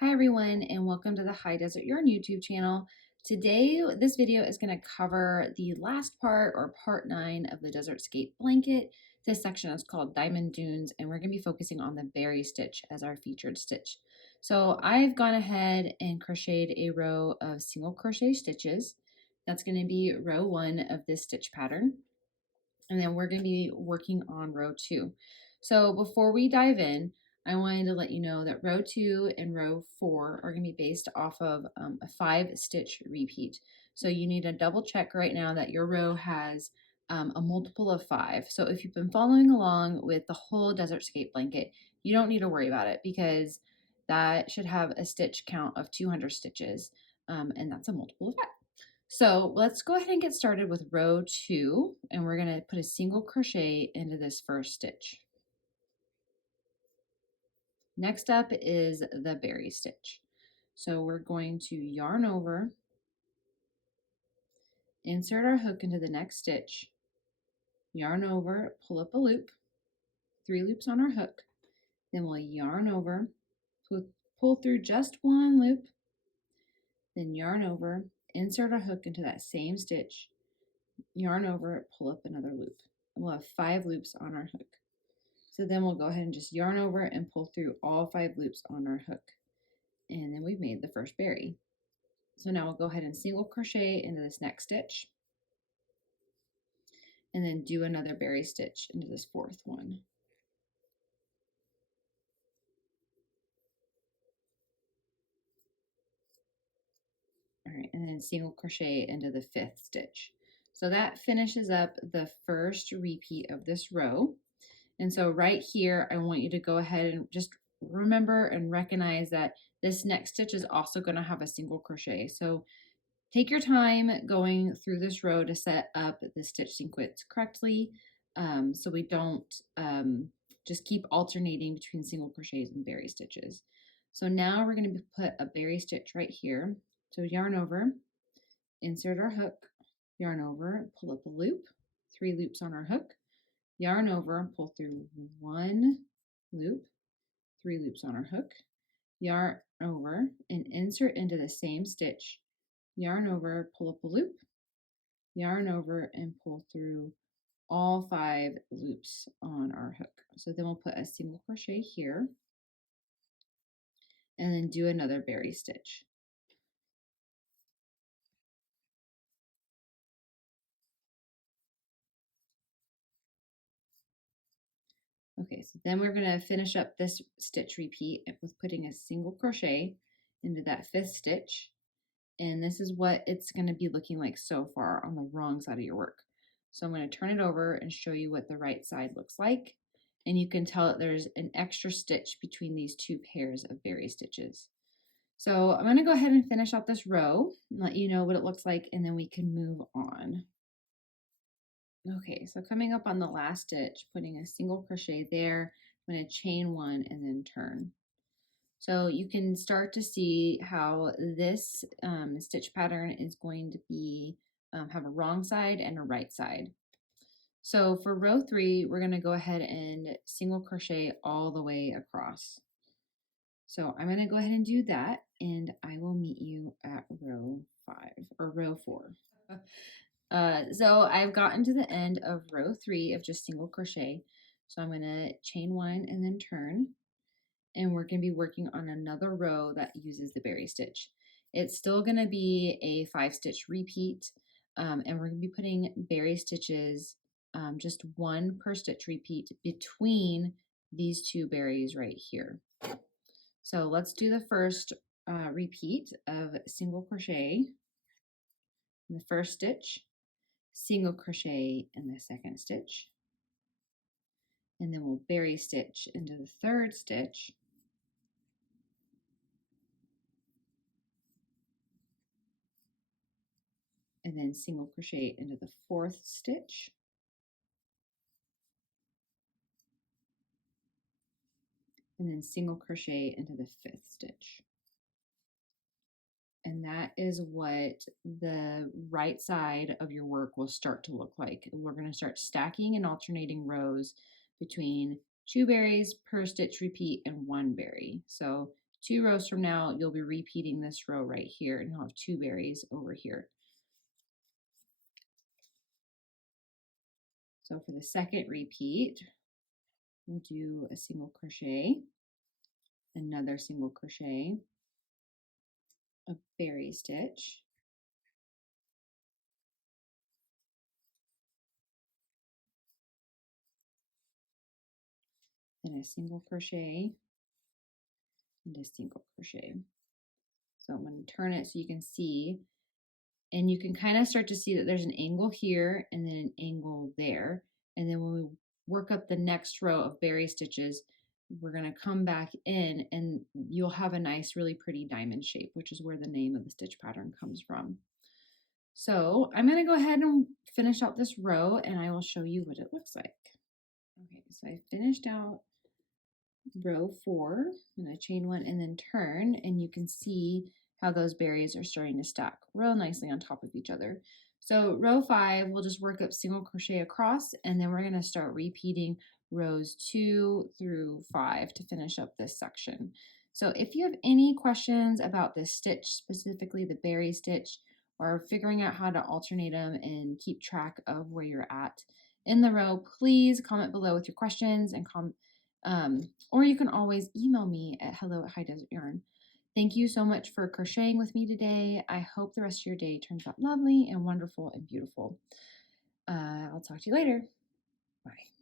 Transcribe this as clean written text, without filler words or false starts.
Hi everyone, and welcome to the High Desert Yarn YouTube channel. Today, this video is going to cover the last part, or part 9 of the Desertscape blanket. This section is called Diamond Dunes, and we're going to be focusing on the berry stitch as our featured stitch. So I've gone ahead and crocheted a row of single crochet stitches. That's going to be row 1 of this stitch pattern. And then we're going to be working on row 2. So before we dive in, I wanted to let you know that row 2 and row 4 are going to be based off of a 5-stitch repeat. So you need to double check right now that your row has a multiple of 5. So if you've been following along with the whole Desertscape blanket, you don't need to worry about it because that should have a stitch count of 200 stitches, and that's a multiple of 5. So let's go ahead and get started with row 2, and we're going to put a single crochet into this first stitch. Next up is the berry stitch. So we're going to yarn over, insert our hook into the next stitch, yarn over, pull up a loop, 3 loops on our hook, then we'll yarn over, pull through just 1 loop, then yarn over, insert our hook into that same stitch, yarn over, pull up another loop. And we'll have 5 loops on our hook. So then we'll go ahead and just yarn over and pull through all 5 loops on our hook. And then we've made the first berry. So now we'll go ahead and single crochet into this next stitch. And then do another berry stitch into this 4th one. All right, and then single crochet into the 5th stitch. So that finishes up the first repeat of this row. And so right here, I want you to go ahead and just remember and recognize that this next stitch is also going to have a single crochet. So take your time going through this row to set up the stitch sequence correctly, so we don't just keep alternating between single crochets and berry stitches. So now we're going to put a berry stitch right here. So yarn over, insert our hook, yarn over, pull up a loop, 3 loops on our hook, yarn over, pull through 1 loop, 3 loops on our hook, yarn over and insert into the same stitch, yarn over, pull up a loop, yarn over and pull through all 5 loops on our hook. So then we'll put a single crochet here and then do another berry stitch. Okay, so then we're going to finish up this stitch repeat with putting a single crochet into that 5th stitch. And this is what it's going to be looking like so far on the wrong side of your work. So I'm going to turn it over and show you what the right side looks like. And you can tell that there's an extra stitch between these 2 pairs of berry stitches. So I'm going to go ahead and finish out this row and let you know what it looks like, and then we can move on. Okay, so coming up on the last stitch, putting a single crochet there, I'm going to chain 1 and then turn. So you can start to see how this stitch pattern is going to be have a wrong side and a right side. So for row 3, we're going to go ahead and single crochet all the way across. So I'm going to go ahead and do that, and I will meet you at row 5 or row 4. So I've gotten to the end of row 3 of just single crochet. So I'm going to chain 1 and then turn. And we're going to be working on another row that uses the berry stitch. It's still going to be a 5-stitch repeat, and we're going to be putting berry stitches, just 1 per stitch repeat between these 2 berries right here. So let's do the first repeat of single crochet in the first stitch, single crochet in the second stitch, and then we'll berry stitch into the third stitch, and then single crochet into the fourth stitch, and then single crochet into the 5th stitch. And that is what the right side of your work will start to look like. We're going to start stacking and alternating rows between 2 berries per stitch repeat and 1 berry. So 2 rows from now, you'll be repeating this row right here, and you'll have 2 berries over here. So for the second repeat, we'll do a single crochet, another single crochet, a berry stitch, then a single crochet, and a single crochet. So I'm going to turn it so you can see, and you can kind of start to see that there's an angle here and then an angle there. And then when we work up the next row of berry stitches, we're going to come back in and you'll have a nice, really pretty diamond shape, which is where the name of the stitch pattern comes from. So I'm going to go ahead and finish out this row and I will show you what it looks like. Okay, so I finished out row 4. I'm going to chain 1 and then turn, and you can see how those berries are starting to stack real nicely on top of each other. So row 5, we'll just work up single crochet across, and then we're going to start repeating rows 2 through 5 to finish up this section. So if you have any questions about this stitch, specifically the berry stitch, or figuring out how to alternate them and keep track of where you're at in the row, please comment below with your questions and or you can always email me at hello@high-desert-yarn. Thank you so much for crocheting with me today. I hope the rest of your day turns out lovely and wonderful and beautiful. I'll talk to you later. Bye.